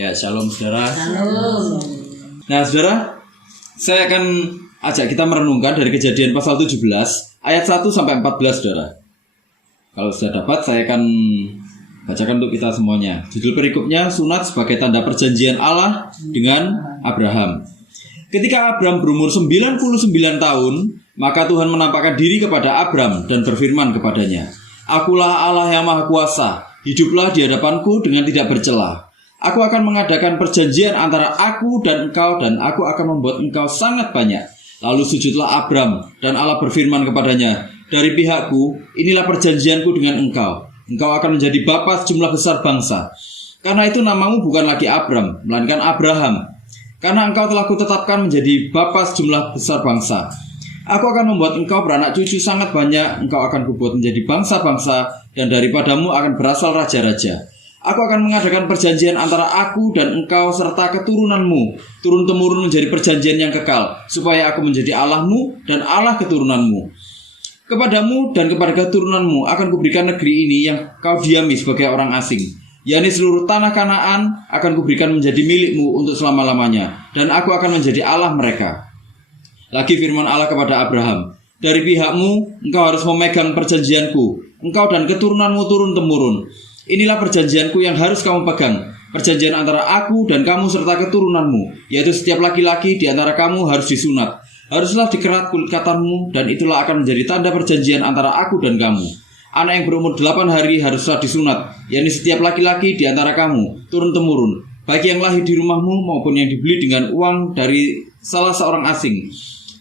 Ya, shalom saudara. Shalom. Nah saudara, saya akan ajak kita merenungkan dari Kejadian pasal 17 ayat 1 sampai 14 saudara. Kalau sudah dapat saya akan bacakan untuk kita semuanya. Judul perikopnya sunat sebagai tanda perjanjian Allah dengan Abraham. Ketika Abraham berumur 99 tahun, maka Tuhan menampakkan diri kepada Abraham dan berfirman kepadanya, "Akulah Allah yang Maha Kuasa, hiduplah di hadapanku dengan tidak bercela. Aku akan mengadakan perjanjian antara aku dan engkau, dan aku akan membuat engkau sangat banyak." Lalu sujudlah Abraham, dan Allah berfirman kepadanya, "Dari pihakku, inilah perjanjianku dengan engkau. Engkau akan menjadi bapa sejumlah besar bangsa. Karena itu namamu bukan lagi Abram, melainkan Abraham. Karena engkau telah kutetapkan menjadi bapa sejumlah besar bangsa. Aku akan membuat engkau beranak cucu sangat banyak. Engkau akan kubuat menjadi bangsa-bangsa, dan daripadamu akan berasal raja-raja. Aku akan mengadakan perjanjian antara aku dan engkau serta keturunanmu, turun-temurun menjadi perjanjian yang kekal, supaya aku menjadi Allahmu dan Allah keturunanmu. Kepadamu dan kepada keturunanmu akan kuberikan negeri ini yang kau diami sebagai orang asing, yakni seluruh tanah Kanaan akan kuberikan menjadi milikmu untuk selama-lamanya, dan aku akan menjadi Allah mereka." Lagi firman Allah kepada Abraham, "Dari pihakmu engkau harus memegang perjanjianku, engkau dan keturunanmu turun-temurun. Inilah perjanjianku yang harus kamu pegang, perjanjian antara aku dan kamu serta keturunanmu, yaitu setiap laki-laki di antara kamu harus disunat. Haruslah dikerat kulit katanmu, dan itulah akan menjadi tanda perjanjian antara aku dan kamu. Anak yang berumur 8 hari haruslah disunat, yakni setiap laki-laki di antara kamu, turun-temurun, baik yang lahir di rumahmu maupun yang dibeli dengan uang dari salah seorang asing,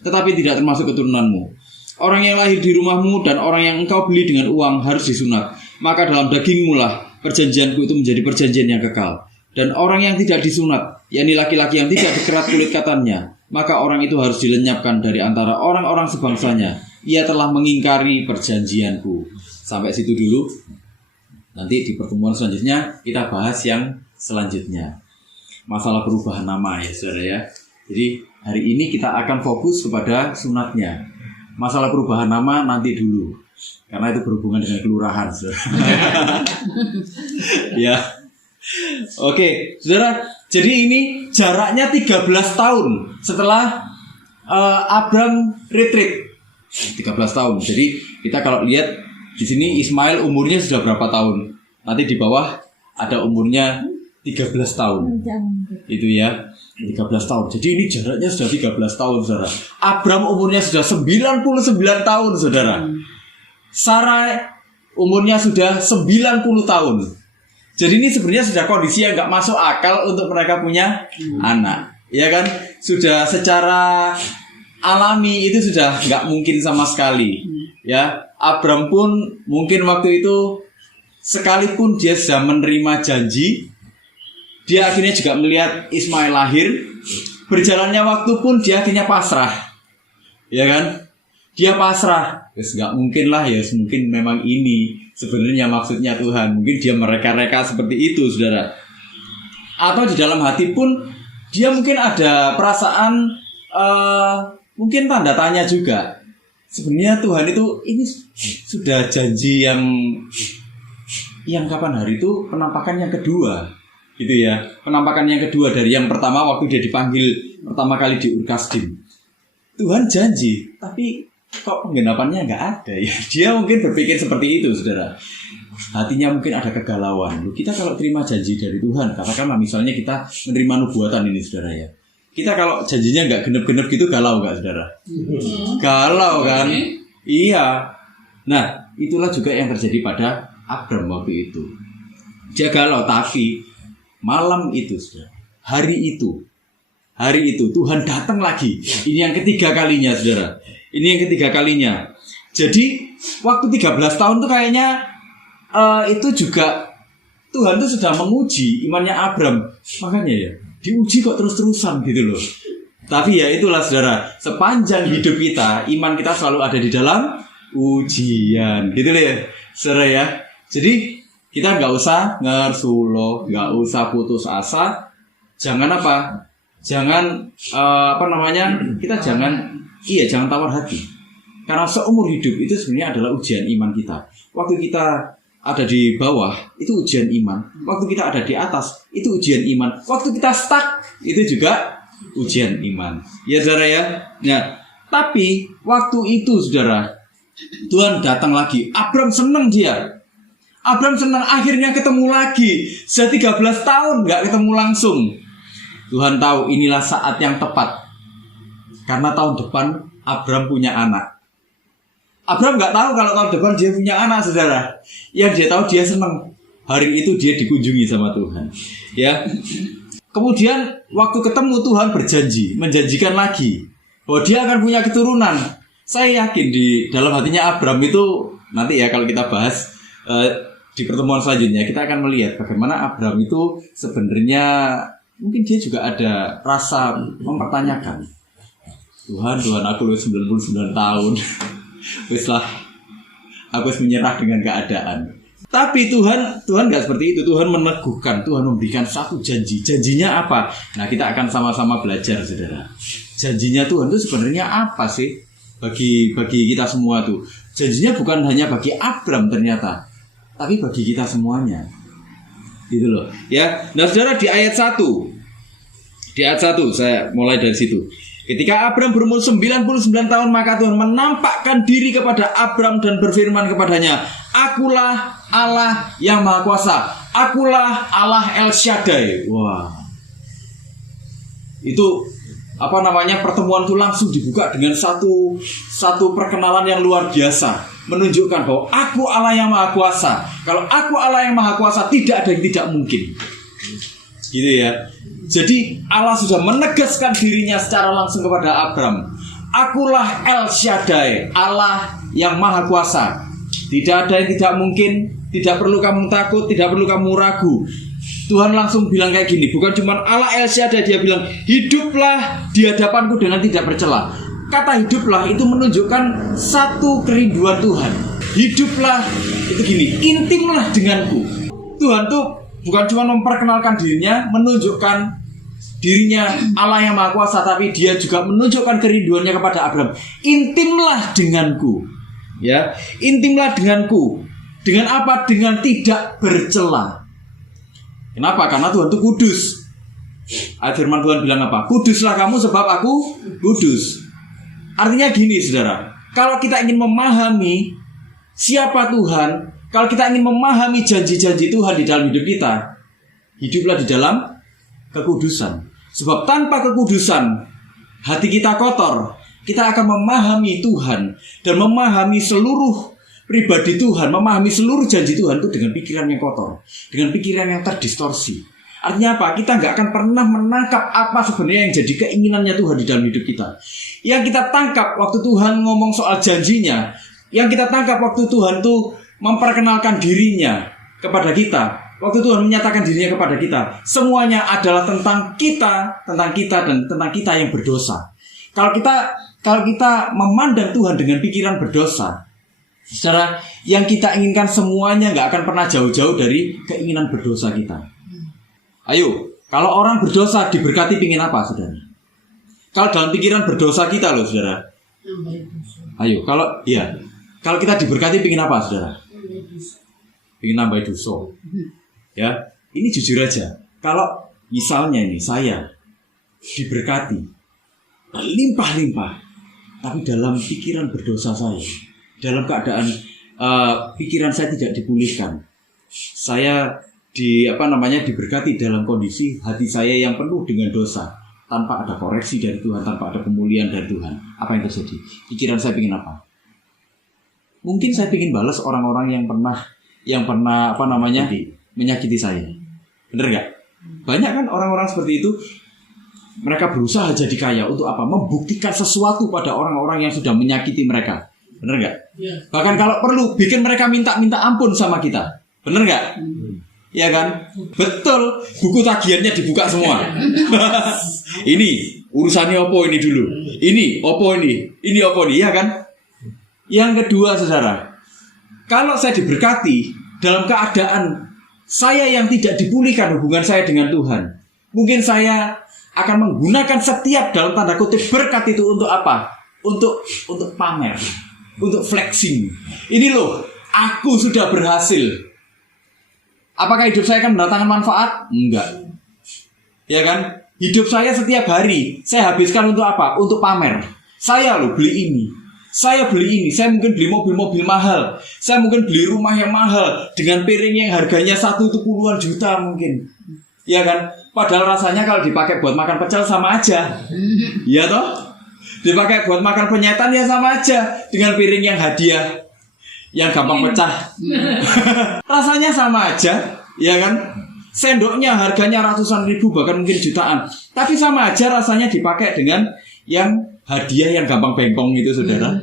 tetapi tidak termasuk keturunanmu. Orang yang lahir di rumahmu dan orang yang engkau beli dengan uang harus disunat. Maka dalam dagingmu lah perjanjianku itu menjadi perjanjian yang kekal. Dan orang yang tidak disunat, yakni laki-laki yang tidak dikerat kulit katannya, maka orang itu harus dilenyapkan dari antara orang-orang sebangsanya. Ia telah mengingkari perjanjianku." Sampai situ dulu. Nanti di pertemuan selanjutnya kita bahas yang selanjutnya, masalah perubahan nama ya saudara ya. Jadi hari ini kita akan fokus kepada sunatnya. Masalah perubahan nama nanti dulu, karena itu berhubungan dengan kelurahan, saudara. Ya. Oke, saudara. Jadi ini jaraknya 13 tahun setelah Abram retreat. 13 tahun. Jadi kita kalau lihat di sini Ismail umurnya sudah berapa tahun? Nanti di bawah ada umurnya 13 tahun. Itu ya. 13 tahun. Jadi ini jaraknya sudah 13 tahun, saudara. Abram umurnya sudah 99 tahun, saudara. Sarai umurnya sudah 90 tahun. Jadi ini sebenarnya sudah kondisi yang gak masuk akal untuk mereka punya anak. Ya kan? Sudah secara alami itu sudah gak mungkin sama sekali. Ya, Abram pun mungkin waktu itu sekalipun dia sudah menerima janji, dia akhirnya juga melihat Ismail lahir. Berjalannya waktu pun dia akhirnya pasrah. Ya kan? Dia pasrah. Ya gak mungkin lah ya, mungkin memang ini sebenarnya maksudnya Tuhan. Mungkin dia mereka-reka seperti itu, saudara. Atau di dalam hati pun dia mungkin ada perasaan mungkin tanda tanya juga. Sebenarnya Tuhan itu ini sudah janji yang kapan hari itu penampakan yang kedua. Gitu ya, penampakan yang kedua dari yang pertama waktu dia dipanggil pertama kali di Ur Kasdim. Tuhan janji, tapi kok penggenapannya nggak ada ya. Dia mungkin berpikir seperti itu, saudara. Hatinya mungkin ada kegalauan. Loh, kita kalau terima janji dari Tuhan, katakanlah misalnya kita menerima nubuatan ini, saudara ya. Kita kalau janjinya nggak genep-genep gitu, galau nggak, saudara? Galau kan? Iya. Nah, itulah juga yang terjadi pada Abram waktu itu. Dia galau, tapi malam itu, saudara, hari itu Tuhan datang lagi. Ini yang ketiga kalinya, saudara. Ini yang ketiga kalinya. Jadi waktu 13 tahun tuh kayaknya itu juga Tuhan tuh sudah menguji imannya Abram. Makanya ya diuji kok terus-terusan gitu loh. Tapi ya itulah, saudara, sepanjang hidup kita, iman kita selalu ada di dalam ujian. Gitu loh ya, saudara ya. Jadi kita nggak usah ngersuloh, nggak usah putus asa. Jangan apa? Jangan kita jangan tawar hati. Karena seumur hidup itu sebenarnya adalah ujian iman kita. Waktu kita ada di bawah, itu ujian iman. Waktu kita ada di atas, itu ujian iman. Waktu kita stuck, itu juga ujian iman. Ya saudara ya. Nah, tapi waktu itu saudara, Tuhan datang lagi. Abram senang dia. Abram senang akhirnya ketemu lagi. Sudah 13 tahun gak ketemu langsung. Tuhan tahu inilah saat yang tepat. Karena tahun depan Abram punya anak. Abram gak tahu kalau tahun depan dia punya anak, saudara. Yang dia tahu dia senang. Hari itu dia dikunjungi sama Tuhan. Ya. Kemudian waktu ketemu Tuhan berjanji, menjanjikan lagi bahwa dia akan punya keturunan. Saya yakin di dalam hatinya Abram itu, nanti ya kalau kita bahas di pertemuan selanjutnya, kita akan melihat bagaimana Abram itu sebenarnya mungkin dia juga ada rasa mempertanyakan. Tuhan aku 99 tahun. Wis lah, aku menyerah dengan keadaan. Tapi Tuhan nggak seperti itu. Tuhan meneguhkan, Tuhan memberikan satu janji. Janjinya apa? Nah, kita akan sama-sama belajar, saudara. Janjinya Tuhan itu sebenarnya apa sih bagi kita semua tuh? Janjinya bukan hanya bagi Abram ternyata, tapi bagi kita semuanya. Gitu loh. Ya. Nah, saudara, di ayat 1. Di ayat 1 saya mulai dari situ. Ketika Abram berumur 99 tahun, maka Tuhan menampakkan diri kepada Abram dan berfirman kepadanya, Akulah Allah yang Maha Kuasa, Akulah Allah El Shaddai. Wah, itu pertemuan itu langsung dibuka dengan satu perkenalan yang luar biasa, menunjukkan bahwa aku Allah yang Maha Kuasa. Kalau aku Allah yang Maha Kuasa, tidak ada yang tidak mungkin. Gitu ya. Jadi Allah sudah menegaskan dirinya secara langsung kepada Abram. Akulah El Shaddai, Allah yang Maha Kuasa. Tidak ada yang tidak mungkin. Tidak perlu kamu takut, tidak perlu kamu ragu. Tuhan langsung bilang kayak gini. Bukan cuma Allah El Shaddai, dia bilang, hiduplah di hadapanku dengan tidak bercela. Kata hiduplah itu menunjukkan satu kerinduan Tuhan. Hiduplah itu gini, intimlah denganku. Tuhan tuh bukan cuma memperkenalkan dirinya, menunjukkan dirinya Allah yang Maha Kuasa, tapi dia juga menunjukkan kerinduannya kepada Abram. Intimlah denganku. Ya, intimlah denganku. Dengan apa? Dengan tidak bercela. Kenapa? Karena Tuhan itu kudus. Ayat firman Tuhan bilang apa? Kuduslah kamu sebab aku kudus. Artinya gini, saudara. Kalau kita ingin memahami siapa Tuhan, kalau kita ingin memahami janji-janji Tuhan di dalam hidup kita, hiduplah di dalam kekudusan. Sebab tanpa kekudusan, hati kita kotor. Kita akan memahami Tuhan dan memahami seluruh pribadi Tuhan, memahami seluruh janji Tuhan itu dengan pikiran yang kotor, dengan pikiran yang terdistorsi. Artinya apa? Kita nggak akan pernah menangkap apa sebenarnya yang jadi keinginannya Tuhan di dalam hidup kita. Yang kita tangkap waktu Tuhan ngomong soal janjinya, yang kita tangkap waktu Tuhan tuh memperkenalkan dirinya kepada kita, waktu Tuhan menyatakan dirinya kepada kita, semuanya adalah tentang kita dan tentang kita yang berdosa. Kalau kita memandang Tuhan dengan pikiran berdosa, secara yang kita inginkan semuanya nggak akan pernah jauh-jauh dari keinginan berdosa kita. Ayo, kalau orang berdosa diberkati pingin apa, saudara? Kalau dalam pikiran berdosa kita loh, saudara. Ayo, kalau kita diberkati pingin apa, saudara? Pingin nambah dosa. Ya, ini jujur aja. Kalau misalnya ini saya diberkati limpah-limpah, tapi dalam pikiran berdosa saya, dalam keadaan pikiran saya tidak dipulihkan, saya diberkati dalam kondisi hati saya yang penuh dengan dosa, tanpa ada koreksi dari Tuhan, tanpa ada pemulihan dari Tuhan, apa yang terjadi? Pikiran saya ingin apa? Mungkin saya ingin balas orang-orang yang pernah menyakiti saya. Bener gak? Banyak kan orang-orang seperti itu. Mereka berusaha jadi kaya untuk apa? Membuktikan sesuatu pada orang-orang yang sudah menyakiti mereka. Bener gak? Ya. Bahkan kalau perlu bikin mereka minta ampun sama kita. Bener gak? Ya kan? Betul. Buku tagihannya dibuka semua. Ini urusannya opo ini dulu. Ini opo ini. Ini opo ini, ya kan? Yang kedua, saudara, kalau saya diberkati dalam keadaan saya yang tidak dipulihkan hubungan saya dengan Tuhan, mungkin saya akan menggunakan setiap dalam tanda kutip berkat itu untuk apa? Untuk pamer, untuk flexing. Ini loh, aku sudah berhasil. Apakah hidup saya akan mendatangkan manfaat? Enggak. Ya kan? Hidup saya setiap hari saya habiskan untuk apa? Untuk pamer. Saya loh beli ini, saya beli ini, saya mungkin beli mobil-mobil mahal, saya mungkin beli rumah yang mahal dengan piring yang harganya satu itu puluhan juta mungkin. Ya kan? Padahal rasanya kalau dipakai buat makan pecel sama aja. Iya toh? Dipakai buat makan penyetan ya sama aja dengan piring yang hadiah yang gampang pecah. Rasanya sama aja, ya kan? Sendoknya harganya ratusan ribu bahkan mungkin jutaan, tapi sama aja rasanya dipakai dengan yang hadiah yang gampang bengkong itu, saudara.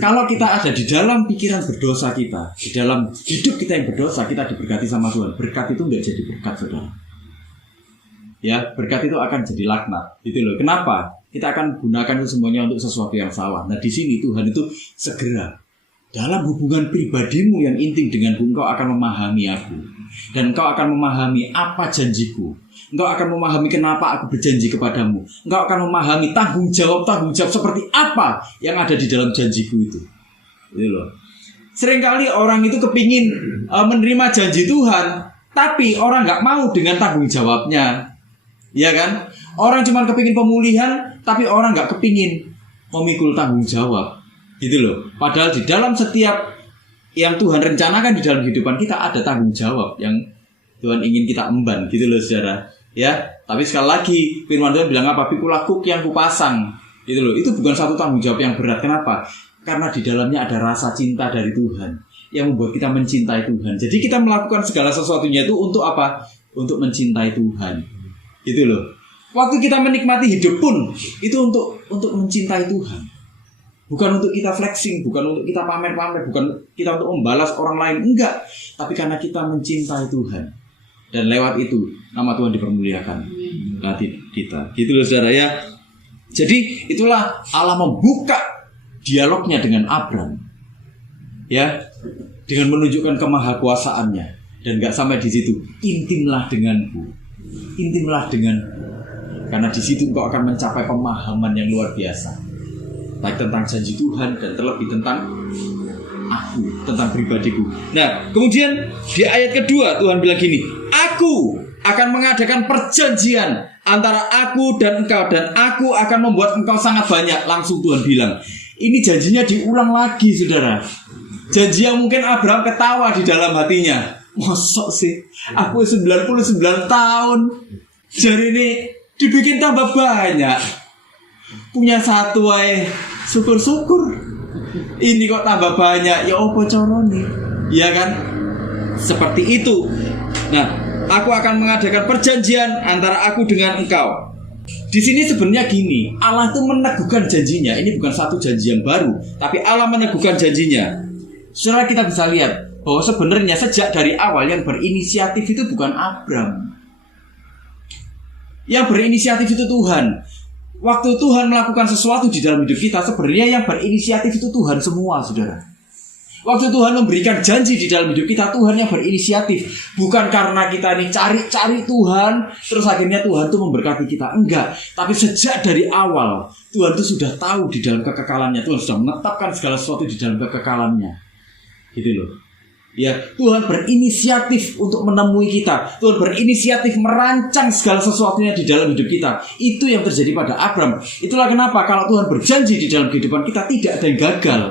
Kalau kita ada di dalam pikiran berdosa kita, di dalam hidup kita yang berdosa, kita diberkati sama Tuhan. Berkat itu enggak jadi berkat, saudara. Ya, berkat itu akan jadi laknat. Itu loh. Kenapa? Kita akan gunakan itu semuanya untuk sesuatu yang salah. Nah, di sini Tuhan itu segera dalam hubungan pribadimu yang intim denganku, engkau akan memahami aku. Dan engkau akan memahami apa janjiku. Engkau akan memahami kenapa aku berjanji kepadamu. Engkau akan memahami tanggung jawab seperti apa yang ada di dalam janjiku itu. Gitu loh. Seringkali orang itu kepingin menerima janji Tuhan, tapi orang gak mau dengan tanggung jawabnya. Ya kan? Orang cuma kepingin pemulihan, tapi orang gak kepingin memikul tanggung jawab. Gitu loh. Padahal di dalam setiap yang Tuhan rencanakan di dalam kehidupan kita ada tanggung jawab yang Tuhan ingin kita emban, gitu loh, saudara. Ya, tapi sekali lagi firman Tuhan bilang apa? Pikulah kuk yang kupasang, gitu loh. Itu bukan satu tanggung jawab yang berat. Kenapa? Karena di dalamnya ada rasa cinta dari Tuhan yang membuat kita mencintai Tuhan. Jadi kita melakukan segala sesuatunya itu untuk apa? Untuk mencintai Tuhan, gitu loh. Waktu kita menikmati hidup pun itu untuk mencintai Tuhan. Bukan untuk kita flexing, bukan untuk kita pamer-pamer, bukan kita untuk membalas orang lain, enggak. Tapi karena kita mencintai Tuhan. Dan lewat itu nama Tuhan dipermuliakan hati kita. Gitu loh, saudara ya. Jadi itulah Allah membuka dialognya dengan Abram. Ya, dengan menunjukkan kemahakuasaannya. Dan enggak sampai di situ. Intimlah denganku. Intimlah denganku. Karena di situ engkau akan mencapai pemahaman yang luar biasa. Baik tentang janji Tuhan dan terlebih tentang aku, tentang pribadiku. Nah, kemudian di ayat kedua Tuhan bilang gini, aku akan mengadakan perjanjian antara aku dan engkau, dan aku akan membuat engkau sangat banyak. Langsung Tuhan bilang, ini janjinya diulang lagi, saudara. Janji yang mungkin Abraham ketawa di dalam hatinya. Mosok sih, aku 99 tahun, jadi ini dibikin tambah banyak. Punya satu syukur-syukur. Ini kok tambah banyak. Ya opo corone. Iya kan? Seperti itu. Nah, aku akan mengadakan perjanjian antara aku dengan engkau. Di sini sebenarnya gini, Allah itu meneguhkan janjinya. Ini bukan satu janji yang baru, tapi Allah meneguhkan janjinya. Saudara, kita bisa lihat bahwa sebenarnya sejak dari awal yang berinisiatif itu bukan Abram. Yang berinisiatif itu Tuhan. Waktu Tuhan melakukan sesuatu di dalam hidup kita, sebenarnya yang berinisiatif itu Tuhan semua, saudara. Waktu Tuhan memberikan janji di dalam hidup kita, Tuhan yang berinisiatif. Bukan karena kita ini cari-cari Tuhan, terus akhirnya Tuhan itu memberkati kita. Enggak, tapi sejak dari awal Tuhan itu sudah tahu di dalam kekekalannya. Tuhan sudah menetapkan segala sesuatu di dalam kekekalannya. Gitu loh. Ya, Tuhan berinisiatif untuk menemui kita. Tuhan berinisiatif merancang segala sesuatunya di dalam hidup kita. Itu yang terjadi pada Abram. Itulah kenapa kalau Tuhan berjanji di dalam kehidupan kita tidak ada yang gagal.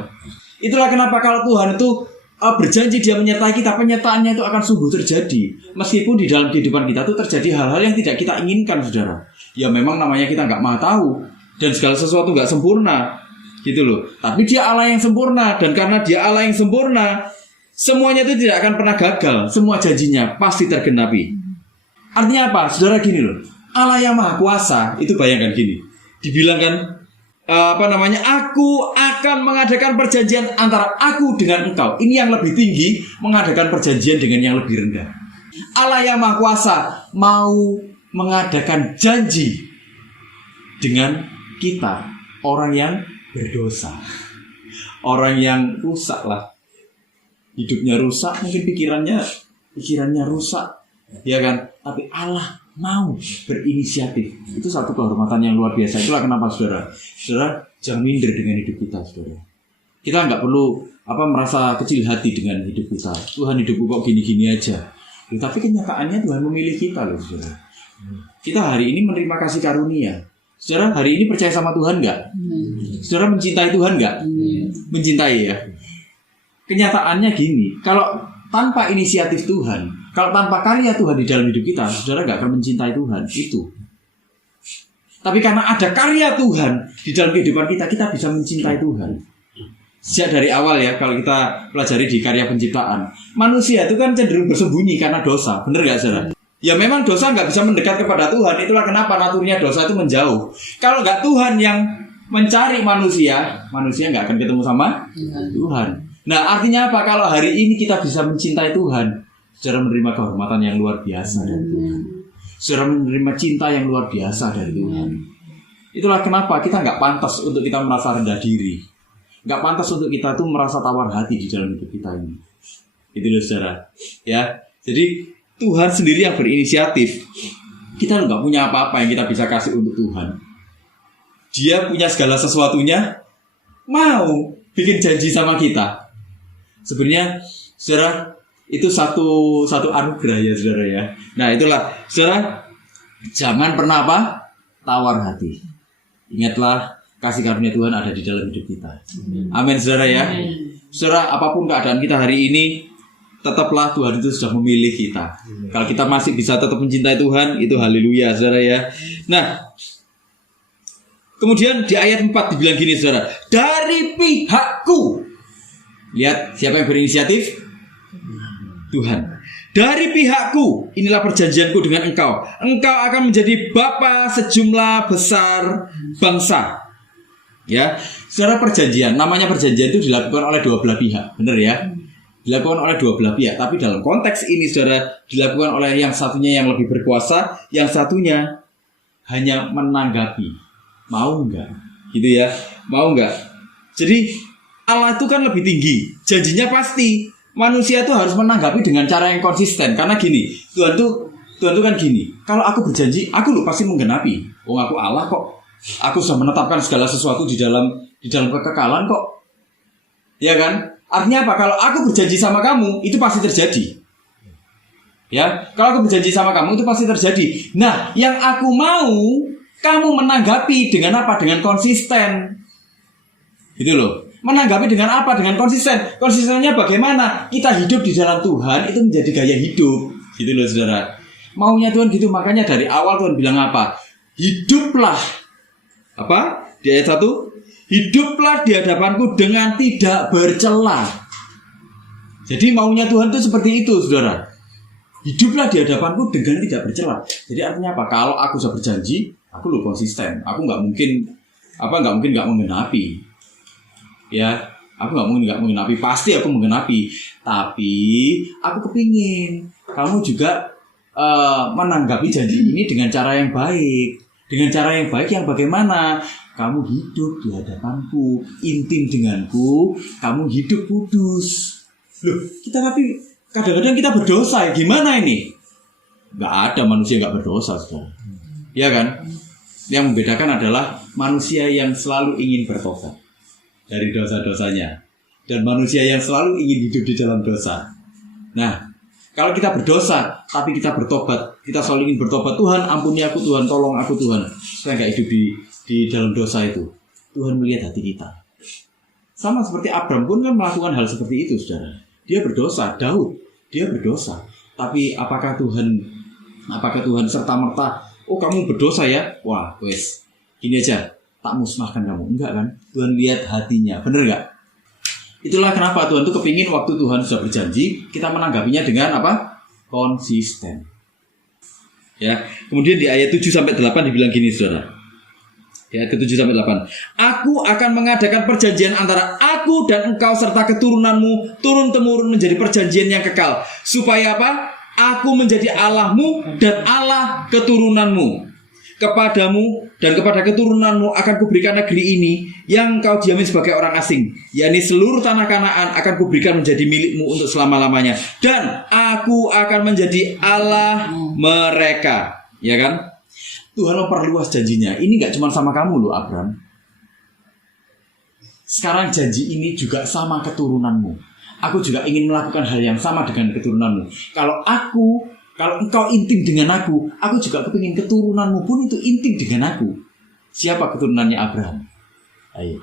Itulah kenapa kalau Tuhan itu berjanji dia menyertai kita, penyertaannya itu akan sungguh terjadi. Meskipun di dalam kehidupan kita itu terjadi hal-hal yang tidak kita inginkan, saudara. Ya memang namanya kita nggak maha tahu. Dan segala sesuatu nggak sempurna. Gitu loh. Tapi dia Allah yang sempurna. Dan karena dia Allah yang sempurna, semuanya itu tidak akan pernah gagal. Semua janjinya pasti tergenapi. Artinya apa? Saudara, gini loh. Allah yang maha kuasa, itu bayangkan gini. Dibilangkan aku akan mengadakan perjanjian antara aku dengan engkau. Ini yang lebih tinggi, mengadakan perjanjian dengan yang lebih rendah. Allah yang maha kuasa mau mengadakan janji dengan kita, orang yang berdosa, orang yang rusak lah. Hidupnya rusak, mungkin pikirannya rusak, ya kan? Tapi Allah mau berinisiatif. Itu satu kehormatan yang luar biasa. Itulah kenapa, saudara, jangan minder dengan hidup kita, saudara. Kita nggak perlu merasa kecil hati dengan hidup kita. Tuhan, hidupku kok gini-gini aja. Tapi kenyataannya Tuhan memilih kita loh, saudara. Kita hari ini menerima kasih karunia. Saudara hari ini percaya sama Tuhan nggak? Saudara mencintai Tuhan nggak? Mencintai ya. Kenyataannya gini, kalau tanpa inisiatif Tuhan, kalau tanpa karya Tuhan di dalam hidup kita, saudara nggak akan mencintai Tuhan. Itu. Tapi karena ada karya Tuhan di dalam kehidupan kita, kita bisa mencintai Tuhan. Sejak dari awal ya, kalau kita pelajari di karya penciptaan, manusia itu kan cenderung bersembunyi karena dosa. Bener nggak saudara? Ya memang dosa nggak bisa mendekat kepada Tuhan. Itulah kenapa naturnya dosa itu menjauh. Kalau nggak Tuhan yang mencari manusia, manusia nggak akan ketemu sama Tuhan. Nah artinya apa? Kalau hari ini kita bisa mencintai Tuhan, saudara menerima kehormatan yang luar biasa dari Tuhan. Saudara menerima cinta yang luar biasa dari Tuhan. Itulah kenapa kita nggak pantas untuk kita merasa rendah diri, nggak pantas untuk kita tuh merasa tawar hati di dalam hidup kita ini. Itu loh saudara. Ya, jadi Tuhan sendiri yang berinisiatif. Kita nggak punya apa-apa yang kita bisa kasih untuk Tuhan. Dia punya segala sesuatunya, mau bikin janji sama kita. Sebenarnya, saudara, itu satu anugerah ya, saudara ya. Nah, itulah, saudara, jangan pernah apa? Tawar hati. Ingatlah, kasih karunia Tuhan ada di dalam hidup kita. Amin, saudara ya. Saudara, apapun keadaan kita hari ini, tetaplah Tuhan itu sudah memilih kita. Kalau kita masih bisa tetap mencintai Tuhan, itu haleluya, saudara ya. Nah, kemudian di ayat 4 dibilang gini, saudara. Dari pihakku. Lihat, siapa yang berinisiatif? Tuhan. Dari pihakku, inilah perjanjianku dengan engkau. Engkau akan menjadi bapa sejumlah besar bangsa. Ya, saudara, perjanjian. Namanya perjanjian itu dilakukan oleh dua belah pihak. Benar ya? Dilakukan oleh dua belah pihak, tapi dalam konteks ini saudara dilakukan oleh yang satunya yang lebih berkuasa, yang satunya hanya menanggapi. Mau enggak? Gitu ya, mau enggak? Jadi Allah itu kan lebih tinggi, janjinya pasti. Manusia itu harus menanggapi dengan cara yang konsisten. Karena gini, Tuhan tuh kan gini. Kalau aku berjanji, aku loh pasti menggenapi. Oh, aku Allah kok. Aku sudah menetapkan segala sesuatu di dalam kekekalan kok. Ya kan? Artinya apa? Kalau aku berjanji sama kamu, itu pasti terjadi. Ya, kalau aku berjanji sama kamu, itu pasti terjadi. Nah, yang aku mau, kamu menanggapi dengan apa? Dengan konsisten. Gitu loh. Menanggapi dengan apa? Dengan konsisten. Konsistennya bagaimana? Kita hidup di dalam Tuhan, itu menjadi gaya hidup. Gitu loh, saudara. Maunya Tuhan gitu, makanya dari awal Tuhan bilang apa? Hiduplah. Apa? Di ayat 1. Hiduplah di hadapanku dengan tidak bercela. Jadi maunya Tuhan itu seperti itu, saudara. Hiduplah di hadapanku dengan tidak bercela. Jadi artinya apa? Kalau aku sudah berjanji, aku lo konsisten. Aku nggak mungkin nggak menggenapi. Ya, aku nggak menggenapi. Pasti aku menggenapi. Tapi aku kepingin kamu juga menanggapi janji ini dengan cara yang baik. Dengan cara yang baik yang bagaimana? Kamu hidup di hadapanku, intim denganku, kamu hidup kudus. Loh, kita tapi kadang-kadang kita berdosa ya, gimana ini? Gak ada manusia yang gak berdosa, saudara. Ya kan? Yang membedakan adalah manusia yang selalu ingin bertobat dari dosa-dosanya, dan manusia yang selalu ingin hidup di dalam dosa. Nah, kalau kita berdosa, tapi kita bertobat, kita selalu ingin bertobat, Tuhan ampuni aku, Tuhan tolong aku, Tuhan. Saya gak hidup di dalam dosa itu. Tuhan melihat hati kita. Sama seperti Abraham pun kan melakukan hal seperti itu, saudara. Dia berdosa, Daud, dia berdosa. Tapi apakah Tuhan serta-merta, oh kamu berdosa ya? Wah, wes, gini aja, tak musnahkan kamu. Enggak kan? Tuhan lihat hatinya, bener gak? Itulah kenapa Tuhan itu kepingin waktu Tuhan sudah berjanji, kita menanggapinya dengan apa? Konsisten. Ya, kemudian di ayat 7-8 dibilang gini, saudara. Ya, ke-7-8. Aku akan mengadakan perjanjian antara aku dan engkau serta keturunanmu turun-temurun menjadi perjanjian yang kekal. Supaya apa? Aku menjadi Allahmu dan Allah keturunanmu. Kepadamu dan kepada keturunanmu akan kuberikan negeri ini yang kau diami sebagai orang asing, yakni seluruh tanah Kanaan akan kuberikan menjadi milikmu untuk selama-lamanya. Dan aku akan menjadi Allah mereka. Ya kan? Tuhan memperluas janjinya. Ini gak cuma sama kamu loh, Abraham. Sekarang janji ini juga sama keturunanmu. aku juga ingin melakukan hal yang sama dengan keturunanmu. Kalau engkau intim dengan aku juga kepingin keturunanmu pun itu intim dengan aku. Siapa keturunannya Abraham? Ayo.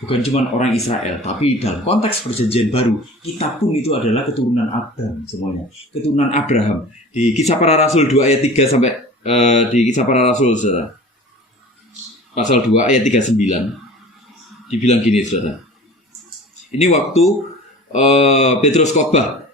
Bukan cuma orang Israel, tapi dalam konteks perjanjian baru, kita pun itu adalah keturunan Abraham semuanya. Keturunan Abraham. Di Kisah Para Rasul 2 ayat 3 sampai di Kisah Para Rasul, saudara. Pasal 2 ayat 39. Dibilang gini, saudara. Ini waktu Petrus khotbah.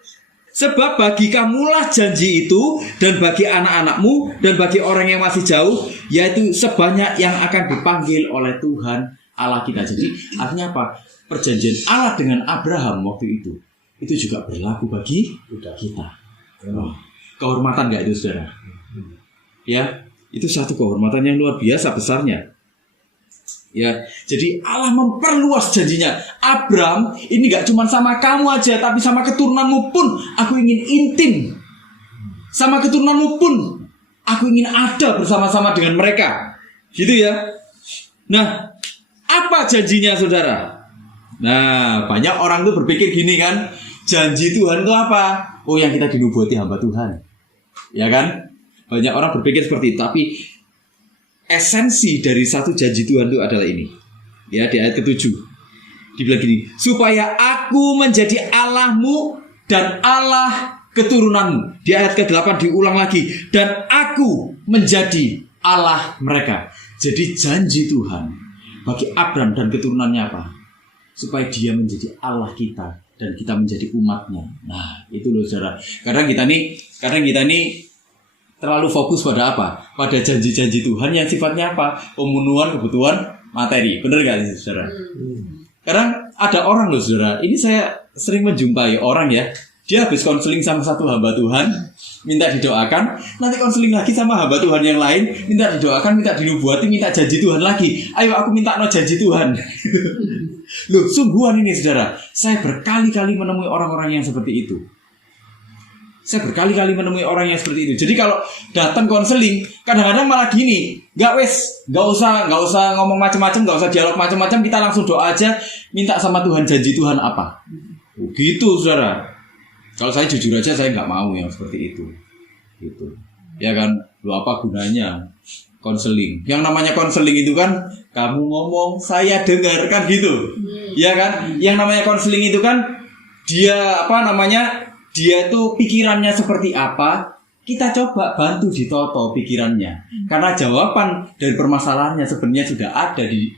Sebab bagi kamulah janji itu, dan bagi anak-anakmu, dan bagi orang yang masih jauh, yaitu sebanyak yang akan dipanggil oleh Tuhan Allah kita. Jadi artinya apa? Perjanjian Allah dengan Abraham waktu itu juga berlaku bagi kita. Kehormatan gak itu, saudara? Ya, itu satu kehormatan yang luar biasa besarnya. Ya, jadi Allah memperluas janjinya. Abraham, ini gak cuma sama kamu aja, tapi sama keturunanmu pun aku ingin intim. Sama keturunanmu pun aku ingin ada bersama-sama dengan mereka. Gitu ya. Nah, apa janjinya, saudara? Nah, banyak orang tuh berpikir gini kan, janji Tuhan itu apa? Oh, yang kita dinubuati hamba Tuhan. Ya kan? Banyak orang berpikir seperti itu, tapi esensi dari satu janji Tuhan itu adalah ini. Ya, di ayat ke-7 dibilang gini, supaya aku menjadi Allahmu dan Allah keturunanmu. Di ayat ke-8 diulang lagi, dan aku menjadi Allah mereka. Jadi janji Tuhan bagi Abraham dan keturunannya apa? Supaya dia menjadi Allah kita dan kita menjadi umatnya. Nah, itu loh, saudara. Kadang kita nih terlalu fokus pada apa? Pada janji-janji Tuhan yang sifatnya apa? Pemenuhan kebutuhan materi. Benar gak sih, saudara? Kadang ada orang loh, saudara. Ini saya sering menjumpai orang ya. Dia habis konseling sama satu hamba Tuhan, minta didoakan. Nanti konseling lagi sama hamba Tuhan yang lain, minta didoakan, minta dinubuati, minta janji Tuhan lagi. Ayo aku minta janji Tuhan. Loh, sungguhan ini, saudara. Saya berkali-kali menemui orang-orang yang seperti itu. Jadi kalau datang konseling, kadang-kadang malah gini, gak usah ngomong macam-macam, gak usah dialog macam-macam, kita langsung doa aja, minta sama Tuhan, janji Tuhan apa. Oh, gitu, saudara. Kalau saya jujur aja, saya nggak mau yang seperti itu. Gitu. Ya kan, lu apa gunanya konseling? Yang namanya konseling itu kan, kamu ngomong, saya dengar, kan gitu. Ya kan, yang namanya konseling itu kan, dia tuh pikirannya seperti apa, kita coba bantu ditoto pikirannya. Karena jawaban dari permasalahannya sebenarnya sudah ada di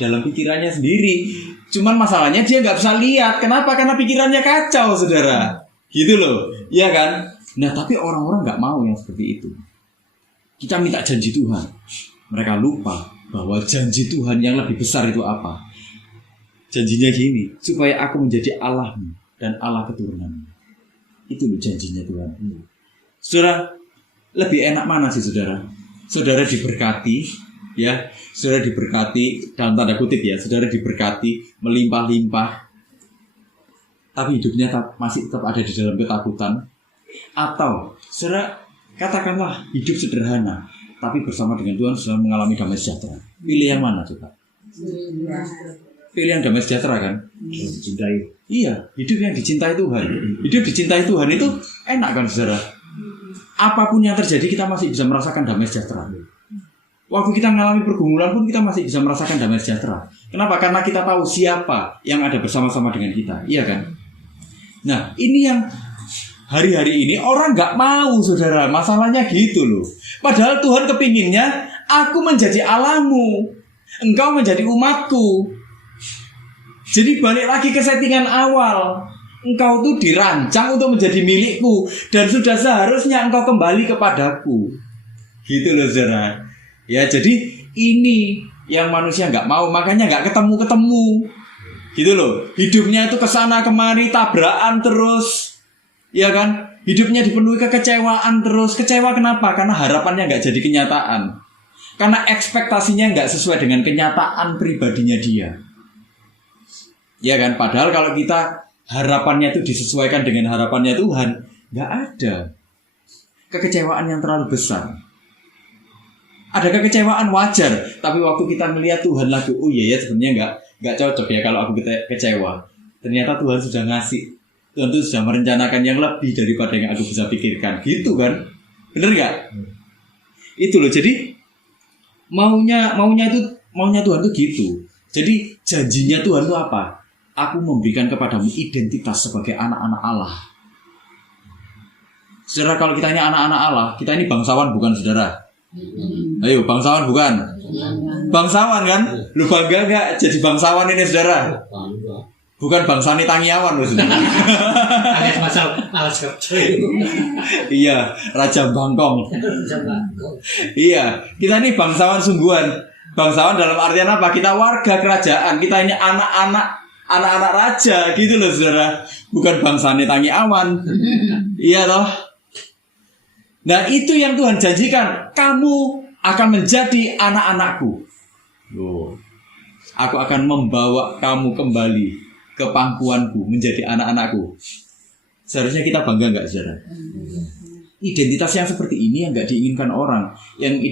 dalam pikirannya sendiri. Cuman masalahnya dia nggak bisa lihat. Kenapa? Karena pikirannya kacau, saudara. Gitu loh, iya kan? Nah, tapi orang-orang nggak mau yang seperti itu. Kita minta janji Tuhan, mereka lupa bahwa janji Tuhan yang lebih besar itu apa? Janjinya gini, supaya aku menjadi Allahmu dan Allah keturunanmu. Itu loh janjinya Tuhan. Saudara, lebih enak mana sih, saudara? Saudara diberkati. Ya, saudara diberkati dalam tanda kutip ya, saudara diberkati melimpah-limpah, tapi hidupnya masih tetap ada di dalam ketakutan. Atau saudara katakanlah hidup sederhana, tapi bersama dengan Tuhan sudah mengalami damai sejahtera. Pilih yang mana coba? Pilih yang damai sejahtera kan? Dicintai. Iya, hidup yang dicintai Tuhan. Hidup dicintai Tuhan itu enak kan, saudara? Apapun yang terjadi kita masih bisa merasakan damai sejahtera. Waktu kita mengalami pergumulan pun kita masih bisa merasakan damai sejahtera. Kenapa? Karena kita tahu siapa yang ada bersama-sama dengan kita. Iya kan? Nah, ini yang hari-hari ini orang gak mau, saudara. Masalahnya gitu loh. Padahal Tuhan kepinginnya, aku menjadi Allahmu, engkau menjadi umatku. Jadi balik lagi ke settingan awal. Engkau tuh dirancang untuk menjadi milikku, dan sudah seharusnya engkau kembali kepadaku. Gitu loh, saudara. Ya, jadi ini yang manusia nggak mau, makanya nggak ketemu, gitu loh. Hidupnya itu kesana kemari, tabrakan terus, ya kan? Hidupnya dipenuhi kekecewaan terus. Kecewa kenapa? Karena harapannya nggak jadi kenyataan. Karena ekspektasinya nggak sesuai dengan kenyataan pribadinya dia. Ya kan? Padahal kalau kita harapannya itu disesuaikan dengan harapannya Tuhan, nggak ada kekecewaan yang terlalu besar. Ada kekecewaan wajar, tapi waktu kita melihat Tuhan lagi, oh iya ya sebenarnya nggak cocok ya kalau aku kecewa. Ternyata Tuhan sudah ngasih. Tuhan itu sudah merencanakan yang lebih daripada yang aku bisa pikirkan. Gitu kan? Bener gak? Itu loh. Jadi maunya Tuhan itu gitu. Jadi janjinya Tuhan itu apa? Aku memberikan kepadamu identitas sebagai anak-anak Allah. Saudara, kalau kita ini anak-anak Allah, kita ini bangsawan bukan, saudara? Ayo, bangsawan bukan? Bangsawan kan? Lu bangga gak jadi bangsawan ini, saudara? Bukan bangsani Tangiawan loh, saudara. Iya, Raja Bangkong. Iya, kita ini bangsawan sungguhan. Bangsawan dalam artian apa? Kita warga kerajaan. Kita ini anak-anak raja gitu loh, saudara. Bukan bangsani Tangiawan. Iya loh. Nah, itu yang Tuhan janjikan. Kamu akan menjadi anak-anakku. Loh. Aku akan membawa kamu kembali ke pangkuanku, menjadi anak-anakku. Seharusnya kita bangga nggak, saudara? Identitas yang seperti ini yang nggak diinginkan orang. Yang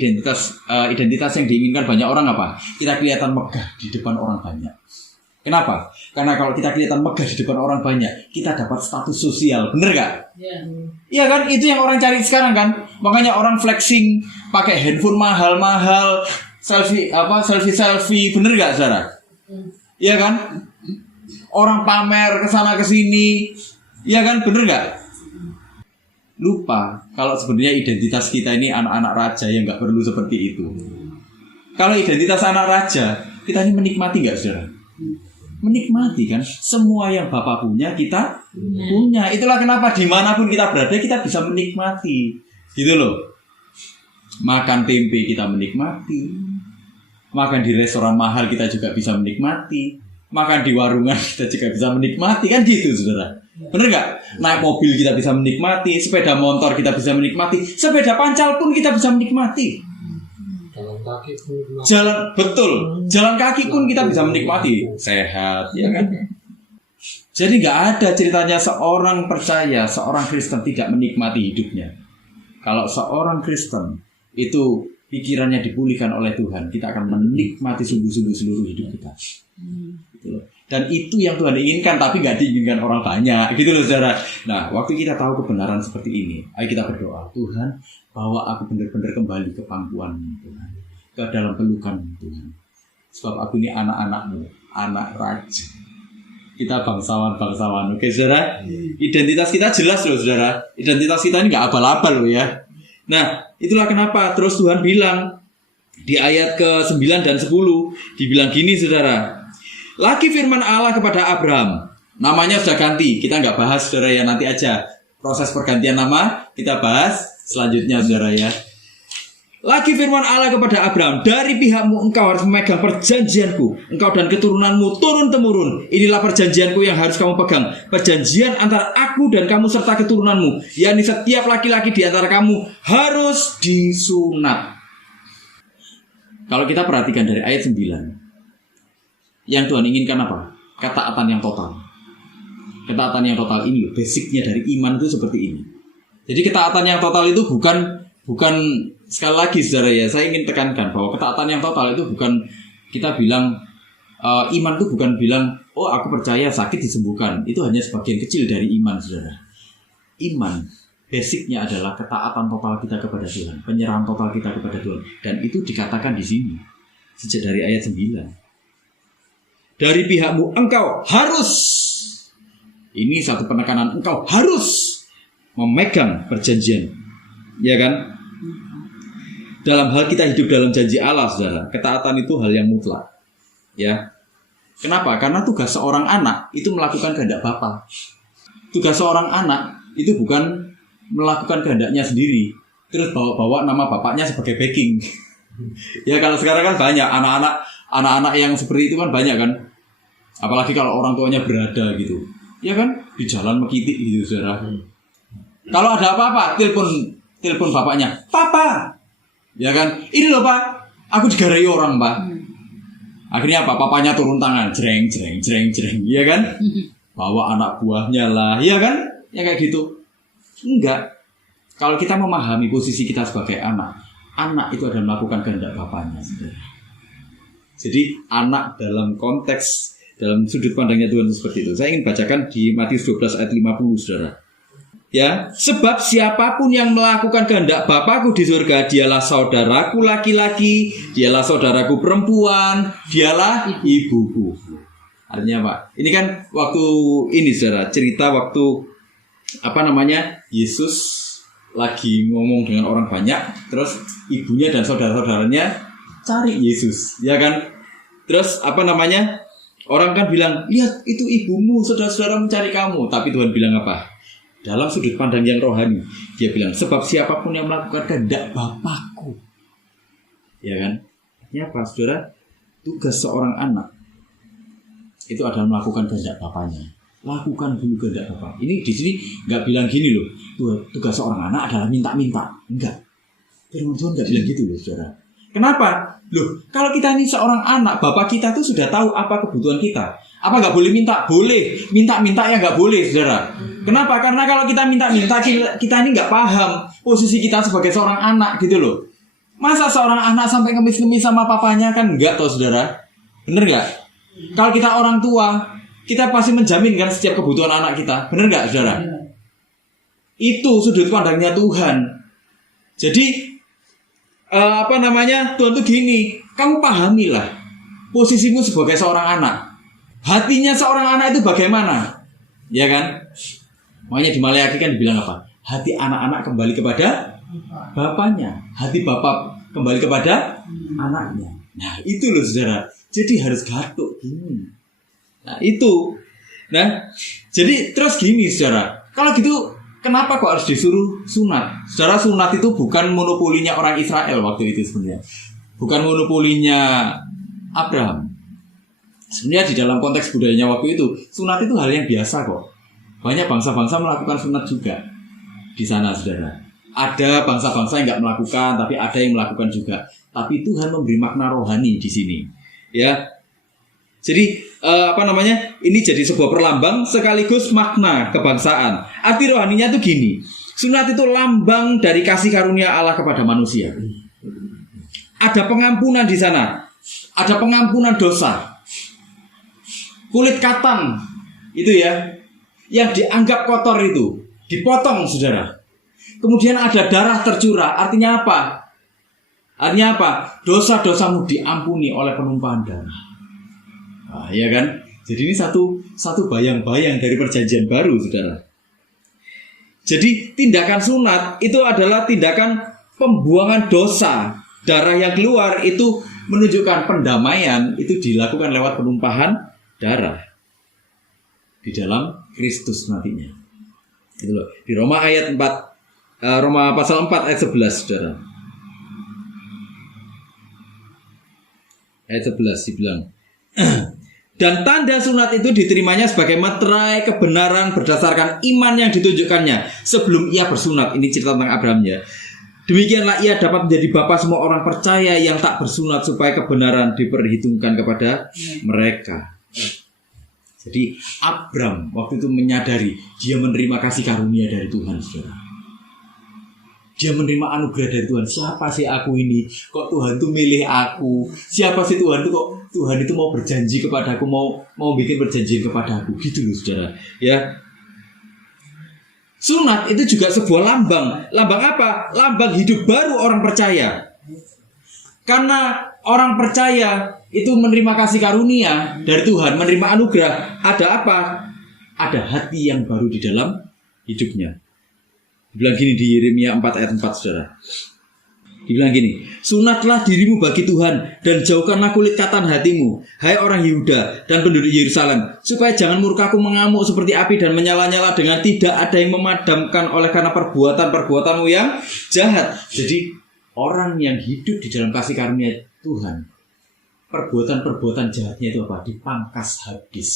identitas yang diinginkan banyak orang apa? Kita kelihatan megah di depan orang banyak. Kenapa? Karena kalau kita kelihatan megah di depan orang banyak, kita dapat status sosial. Bener gak? Iya kan? Itu yang orang cari sekarang kan? Makanya orang flexing pakai handphone mahal-mahal, selfie. Bener gak, saudara? Iya kan? Orang pamer kesana kesini. Iya kan? Bener gak? Lupa kalau sebenarnya identitas kita ini anak-anak raja yang gak perlu seperti itu. Kalau identitas anak raja, kita ini menikmati gak, saudara? Menikmati kan, semua yang Bapak punya kita punya. Itulah kenapa dimanapun kita berada kita bisa menikmati, gitu loh. Makan tempe kita menikmati, makan di restoran mahal kita juga bisa menikmati, makan di warungan kita juga bisa menikmati, kan gitu, saudara. Bener gak? Naik mobil kita bisa menikmati, sepeda motor kita bisa menikmati, sepeda pancal pun kita bisa menikmati. Jalan kaki pun kita bisa menikmati, sehat, ya kan? Jadi nggak ada ceritanya seorang percaya, seorang Kristen tidak menikmati hidupnya. Kalau seorang Kristen itu pikirannya dipulihkan oleh Tuhan, kita akan menikmati sungguh-sungguh seluruh hidup kita. Gitu loh. Dan itu yang Tuhan inginkan, tapi nggak diinginkan orang banyak, gitu loh, saudara. Nah, waktu kita tahu kebenaran seperti ini, ayo kita berdoa, Tuhan, bawa aku benar-benar kembali ke pangkuan-Mu, Tuhan, ke dalam pelukan Tuhan. Sebab aku ini anak-anak-Mu, anak raja. Kita bangsawan-bangsawan, oke, saudara? Identitas kita jelas loh, saudara. Identitas kita ini nggak abal-abal loh ya. Nah, itulah kenapa terus Tuhan bilang di ayat ke-9 dan 10, dibilang gini, saudara. Lagi firman Allah kepada Abraham. Namanya sudah ganti, kita nggak bahas, saudara ya, nanti aja proses pergantian nama kita bahas selanjutnya, saudara ya. Lagi firman Allah kepada Abraham, dari pihakmu engkau harus memegang perjanjianku, engkau dan keturunanmu turun-temurun. Inilah perjanjianku yang harus kamu pegang, perjanjian antara aku dan kamu serta keturunanmu, yakni setiap laki-laki di antara kamu harus disunat. Kalau kita perhatikan dari ayat 9, yang Tuhan inginkan apa? Ketaatan yang total. Ketaatan yang total ini, basicnya dari iman itu seperti ini. Jadi ketaatan yang total itu bukan sekali lagi, saudara ya, saya ingin tekankan bahwa ketaatan yang total itu bukan kita bilang iman itu bukan bilang, oh aku percaya sakit disembuhkan. Itu hanya sebagian kecil dari iman, saudara. Iman basicnya adalah ketaatan total kita kepada Tuhan, penyerahan total kita kepada Tuhan, dan itu dikatakan di sini sejak dari ayat 9. Dari pihakmu engkau harus, ini satu penekanan, engkau harus memegang perjanjian, ya kan? Dalam hal kita hidup dalam janji Allah, saudara, ketaatan itu hal yang mutlak, ya. Kenapa? Karena tugas seorang anak itu melakukan kehendak Bapa. Tugas seorang anak itu bukan melakukan kehendaknya sendiri, terus bawa nama bapaknya sebagai backing. Ya, kalau sekarang kan banyak anak-anak yang seperti itu kan banyak kan. Apalagi kalau orang tuanya berada gitu, ya kan, di jalan mekitik gitu, saudara. Kalau ada apa-apa, telepon bapaknya, Papa, ya kan, ini loh Pak, aku digarai orang Pak. Akhirnya apa? Papanya turun tangan, jreng, ya kan, bawa anak buahnya lah, ya kan, ya kayak gitu. Enggak. Kalau kita memahami posisi kita sebagai anak itu adalah melakukan kehendak bapaknya, saudara. Jadi anak dalam konteks Dalam sudut pandangnya Tuhan seperti itu. Saya ingin bacakan di Matius 12 ayat 50, saudara. Ya, sebab siapapun yang melakukan kehendak Bapakku di surga, dialah saudaraku laki-laki, dialah saudaraku perempuan, dialah ibuku. Artinya apa? Ini kan waktu ini, saudara, cerita waktu Yesus lagi ngomong dengan orang banyak, terus ibunya dan saudara-saudaranya cari Yesus, ya kan? Terus orang kan bilang, lihat itu ibumu, saudara-saudara mencari kamu. Tapi Tuhan bilang apa? Dalam sudut pandang yang rohani, dia bilang, sebab siapapun yang melakukan kehendak Bapakku. Ya kan? Ini apa, saudara? Tugas seorang anak itu adalah melakukan kehendak bapaknya. Lakukan dulu kehendak bapak. Ini di sini nggak bilang gini loh, tugas seorang anak adalah minta-minta. Enggak. Firman Tuhan nggak bilang gitu loh, saudara. Kenapa? Loh, kalau kita ini seorang anak, bapak kita tuh sudah tahu apa kebutuhan kita. Apa nggak boleh minta? Boleh. Minta-minta ya nggak boleh, saudara. Kenapa? Karena kalau kita minta-minta, kita ini nggak paham posisi kita sebagai seorang anak gitu loh. Masa seorang anak sampai ngemis-ngemis sama papanya, kan enggak toh, saudara? Bener nggak? Kalau kita orang tua, kita pasti menjamin kan setiap kebutuhan anak kita. Bener nggak, saudara? Itu sudut pandangnya Tuhan. Jadi Tuhan tuh gini, kamu pahamilah posisimu sebagai seorang anak. Hatinya seorang anak itu bagaimana? Ya kan? Makanya di Maleakhi kan dibilang apa? Hati anak-anak kembali kepada bapaknya, hati bapak kembali kepada anaknya. Nah, itu loh, saudara. Jadi harus gatuk gini. Nah, itu. Nah, jadi terus gini, saudara. Kalau gitu, kenapa kok harus disuruh sunat? Saudara, sunat itu bukan monopolinya orang Israel waktu itu sebenarnya. Bukan monopolinya Abraham. Sebenarnya di dalam konteks budayanya waktu itu, sunat itu hal yang biasa kok. Banyak bangsa-bangsa melakukan sunat juga di sana, saudara. Ada bangsa-bangsa yang nggak melakukan, tapi ada yang melakukan juga. Tapi Tuhan memberi makna rohani di sini, ya. Jadi ini jadi sebuah perlambang sekaligus makna kebangsaan. Arti rohaninya tuh gini. Sunat itu lambang dari kasih karunia Allah kepada manusia. Ada pengampunan di sana. Ada pengampunan dosa. Kulit katan itu ya, yang dianggap kotor itu dipotong, saudara. Kemudian ada darah tercurah. Artinya apa? Artinya apa? Dosa-dosamu diampuni oleh penumpahan darah. Nah, ya kan? Jadi ini satu bayang-bayang dari perjanjian baru, saudara. Jadi tindakan sunat itu adalah tindakan pembuangan dosa. Darah yang keluar itu menunjukkan pendamaian, itu dilakukan lewat penumpahan darah di dalam Kristus nantinya. Itu loh. Di Roma ayat 4, Roma pasal 4 ayat 11, saudara. Ayat 11 dibilang, dan tanda sunat itu diterimanya sebagai materai kebenaran berdasarkan iman yang ditunjukkannya sebelum ia bersunat. Ini cerita tentang Abraham, ya. Demikianlah ia dapat menjadi bapa semua orang percaya yang tak bersunat, supaya kebenaran diperhitungkan kepada mereka. Jadi Abraham waktu itu menyadari dia menerima kasih karunia dari Tuhan, saudara. Dia menerima anugerah dari Tuhan. Siapa sih aku ini? Kok Tuhan tuh milih aku? Siapa sih Tuhan tuh, kok Tuhan itu mau berjanji kepada aku, mau bikin perjanjian kepada aku? Gitu loh, saudara. Ya. Sunat itu juga sebuah lambang. Lambang apa? Lambang hidup baru orang percaya. Karena orang percaya itu menerima kasih karunia dari Tuhan, menerima anugerah. Ada apa? Ada hati yang baru di dalam hidupnya. Dibilang gini di Yeremia 4 ayat 4, saudara. Dibilang gini, sunatlah dirimu bagi Tuhan dan jauhkanlah kulit katan hatimu, hai orang Yehuda dan penduduk Yerusalem, supaya jangan murkaku mengamuk seperti api dan menyala-nyala dengan tidak ada yang memadamkan oleh karena perbuatan-perbuatanmu yang jahat. Jadi orang yang hidup di dalam kasih karunia Tuhan, perbuatan-perbuatan jahatnya itu apa? Dipangkas habis.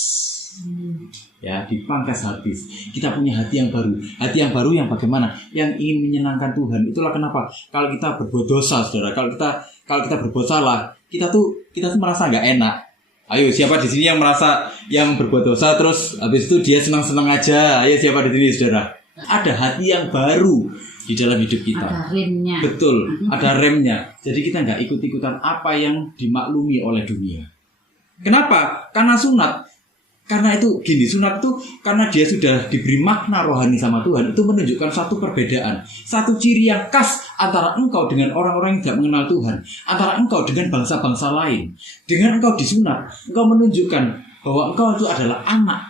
Ya, dipangkas habis. Kita punya hati yang baru. Hati yang baru yang bagaimana? Yang ingin menyenangkan Tuhan. Itulah kenapa kalau kita berbuat dosa, saudara, kalau kita berbuat salah, kita tuh merasa nggak enak. Ayo, siapa di sini yang merasa yang berbuat dosa terus habis itu dia senang-senang aja? Ayo, siapa di sini, saudara? Ada hati yang baru di dalam hidup kita. Ada remnya. Betul, ada remnya. Jadi kita nggak ikut-ikutan apa yang dimaklumi oleh dunia. Kenapa? Karena sunat Karena itu gini, sunat itu karena dia sudah diberi makna rohani sama Tuhan, itu menunjukkan satu perbedaan, satu ciri yang khas antara engkau dengan orang-orang yang tidak mengenal Tuhan, antara engkau dengan bangsa-bangsa lain. Dengan engkau disunat, engkau menunjukkan bahwa engkau itu adalah anak,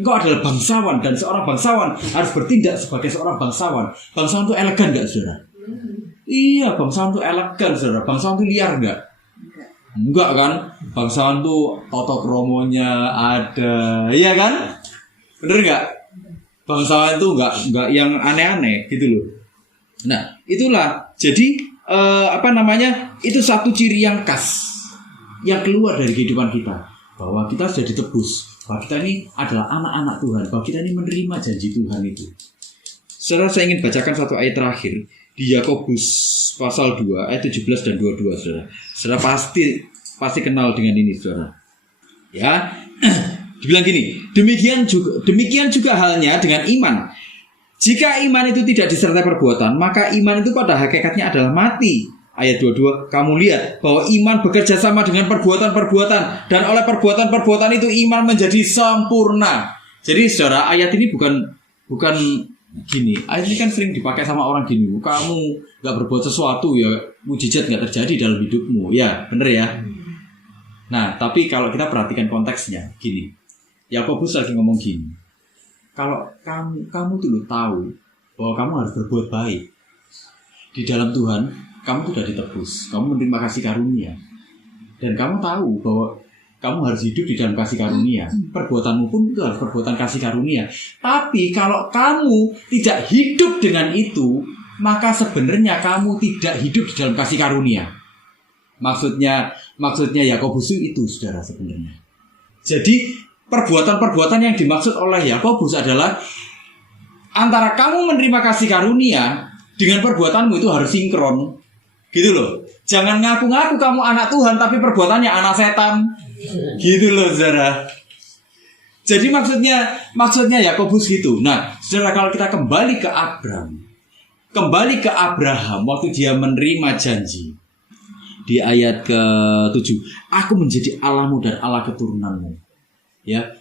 engkau adalah bangsawan, dan seorang bangsawan harus bertindak sebagai seorang bangsawan. Bangsawan itu elegan gak, saudara? Iya, bangsawan itu elegan, saudara. Bangsawan itu liar gak? Enggak kan? Bangsawan tuh toto kromonya ada, iya kan? Bener nggak? Bangsawan tuh nggak yang aneh-aneh gitu loh. Nah, itulah. Jadi itu satu ciri yang khas yang keluar dari kehidupan kita, bahwa kita sudah ditebus, bahwa kita ini adalah anak-anak Tuhan, bahwa kita ini menerima janji Tuhan itu. Saudara, saya ingin bacakan satu ayat terakhir di Yakobus pasal 2 ayat 17 dan 22, saudara. Saudara pasti kenal dengan ini, saudara. Ya. Dibilang gini, demikian juga halnya dengan iman. Jika iman itu tidak disertai perbuatan, maka iman itu pada hakikatnya adalah mati. Ayat 22, kamu lihat bahwa iman bekerja sama dengan perbuatan-perbuatan, dan oleh perbuatan-perbuatan itu iman menjadi sempurna. Jadi saudara, ayat ini bukan gini, ayat ini kan sering dipakai sama orang gini, kamu gak berbuat sesuatu ya mujizat gak terjadi dalam hidupmu. Ya bener ya. Nah tapi kalau kita perhatikan konteksnya gini, Yakobus lagi ngomong gini, kalau kamu tuh tahu bahwa kamu harus berbuat baik di dalam Tuhan, kamu sudah ditebus, kamu menerima kasih karunia, dan kamu tahu bahwa kamu harus hidup di dalam kasih karunia. Perbuatanmu pun itu harus perbuatan kasih karunia. Tapi kalau kamu tidak hidup dengan itu, maka sebenarnya kamu tidak hidup di dalam kasih karunia. Maksudnya Yakobus itu, saudara, sebenarnya. Jadi perbuatan-perbuatan yang dimaksud oleh Yakobus adalah antara kamu menerima kasih karunia dengan perbuatanmu itu harus sinkron. Gitu loh. Jangan ngaku-ngaku kamu anak Tuhan tapi perbuatannya anak setan. Gitu loh, saudara. Jadi maksudnya Yakobus gitu. Nah, saudara, kalau kita kembali ke Abraham waktu dia menerima janji di ayat ke-7, aku menjadi Allahmu dan Allah keturunanmu. Ya,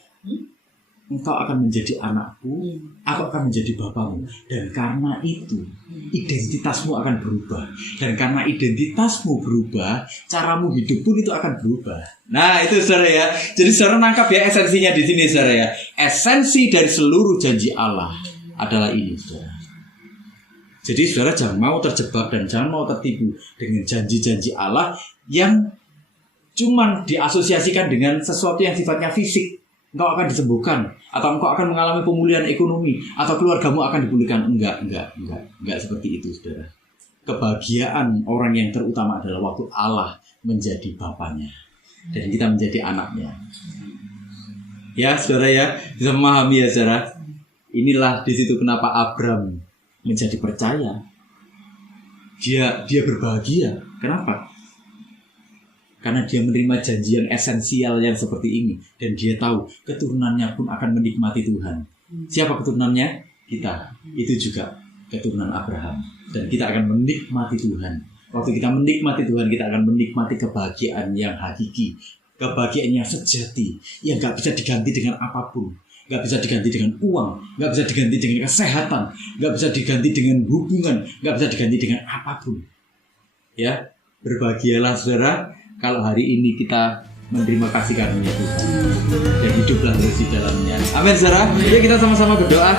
engkau akan menjadi anakku, aku akan menjadi bapamu. Dan karena itu identitasmu akan berubah. Dan karena identitasmu berubah, caramu hidup pun itu akan berubah. Nah itu, saudara ya. Jadi saudara nangkap ya esensinya di sini, saudara ya. Esensi dari seluruh janji Allah adalah ini, saudara. Jadi saudara jangan mau terjebak dan jangan mau tertipu dengan janji-janji Allah yang cuman diasosiasikan dengan sesuatu yang sifatnya fisik. Engkau akan disembuhkan, atau engkau akan mengalami pemulihan ekonomi, atau keluargamu akan dipulihkan. Enggak seperti itu, saudara. Kebahagiaan orang yang terutama adalah waktu Allah menjadi bapaknya dan kita menjadi anaknya. Ya, saudara ya, bisa memahami ya, saudara. Inilah di situ kenapa Abram menjadi percaya. Dia berbahagia. Kenapa? Karena dia menerima janji yang esensial yang seperti ini. Dan dia tahu keturunannya pun akan menikmati Tuhan. Siapa keturunannya? Kita. Itu juga keturunan Abraham. Dan kita akan menikmati Tuhan. Waktu kita menikmati Tuhan, kita akan menikmati kebahagiaan yang hakiki. Kebahagiaan yang sejati. Yang gak bisa diganti dengan apapun. Gak bisa diganti dengan uang. Gak bisa diganti dengan kesehatan. Gak bisa diganti dengan hubungan. Gak bisa diganti dengan apapun. Ya, berbahagialah, saudara, kalau hari ini kita menerima kasih karunia Tuhan dan hiduplah terus di dalamnya. Amin, saudara. Yuk kita sama-sama berdoa.